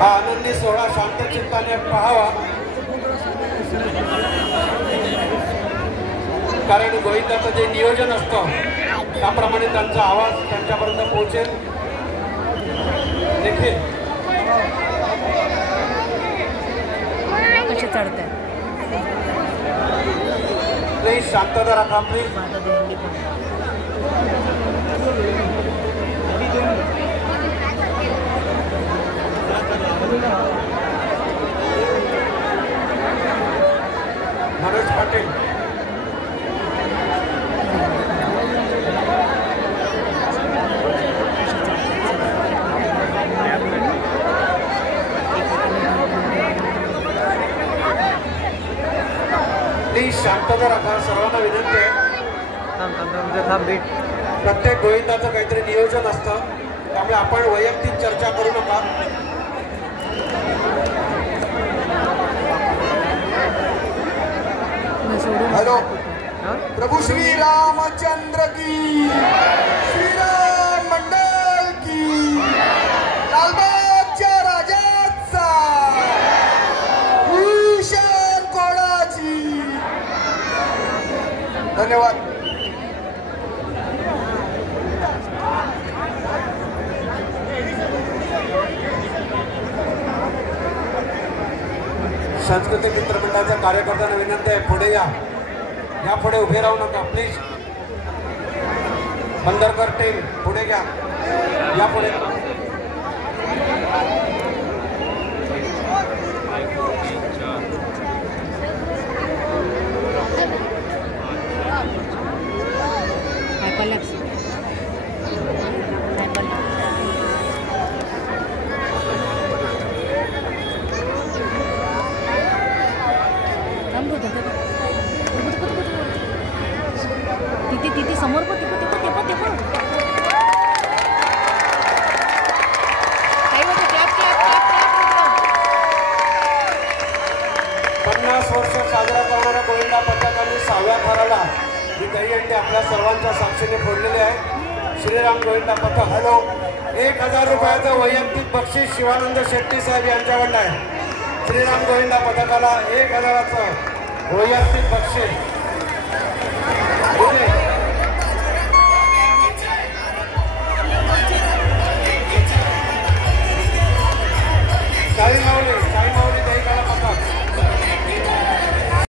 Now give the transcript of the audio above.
हा आनंदी सोहळा शांत चित्ताने पाहावा, कारण गोविंदाचं जे नियोजन असतं त्याप्रमाणे त्यांचा आवाज त्यांच्यापर्यंत पोहोचेल. देखील कसे चढतात प्लीज शांतता राखा प्लीज. मनोज पाटील प्लीज शांतता राखा. सर्वांना विनंती आहे. प्रत्येक गोविंदाचं काहीतरी नियोजन असतं, त्यामुळे आपण वैयक्तिक चर्चा करू नका. हेलो प्रभू श्री रामचंद्र की, श्रीराम मंडल की, लालबागच्या राजाचा ईशान कोणाची. धन्यवाद. सांस्कृतिक मित्रमंडळाच्या कार्यकर्त्यांना विनंती आहे, पुढे या. या पुढे उभे राहू नका प्लीज. बंदरकर टीम पुढे घ्या, या पुढे. तिथे समोर पण ते 50 वर्ष साजरा करणाऱ्या गोविंदा पथकाने 6व्या थराला ही दहीहंडी आपल्या सर्वांच्या साक्षीने फोडलेली आहे. श्रीराम गोविंदा पथक. हॅलो, 1000 रुपयाचं वैयक्तिक बक्षीस शिवानंद शेट्टी साहेब यांच्याकडनं आहे. श्रीराम गोविंदा पथकाला 1000चं वैयक्तिक बक्षीस.